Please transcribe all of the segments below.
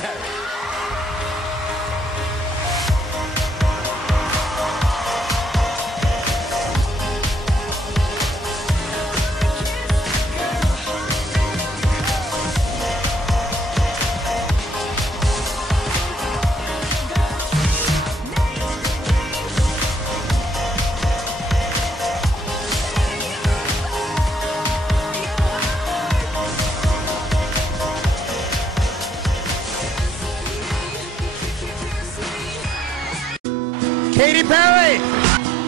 Perry. Katy Perry!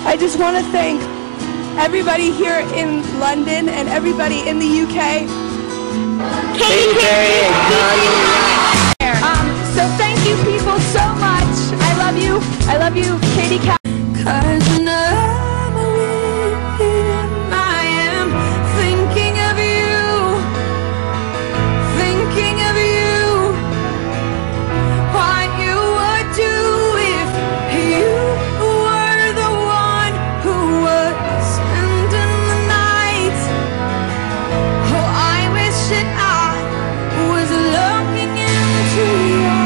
I just want to thank everybody here in London and everybody in the UK. Katy Perry and so thank you people so much. I love you. I love you, Katy Perry. 'Cause when I'm with him, I am thinking of you. Thinking of you. What you would do if you were the one who was spending the night. Oh, I wish that I was looking into your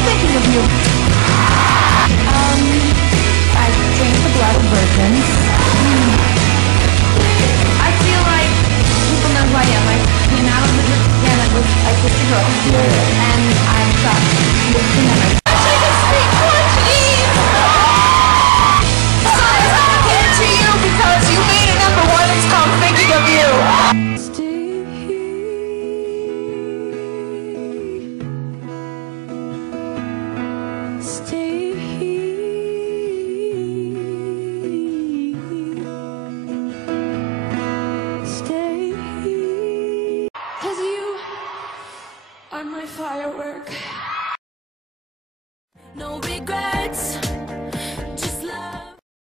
thinking of you. I drink the blood of virgins. I feel like people know who I am. I came out of the again. I kissed a girl, and I've got beautiful memories. I can speak Portuguese. So I'm talking to you because you made it #1. It's called Thinking of You. Stay here. Stay here. 'Cause you are my firework. No.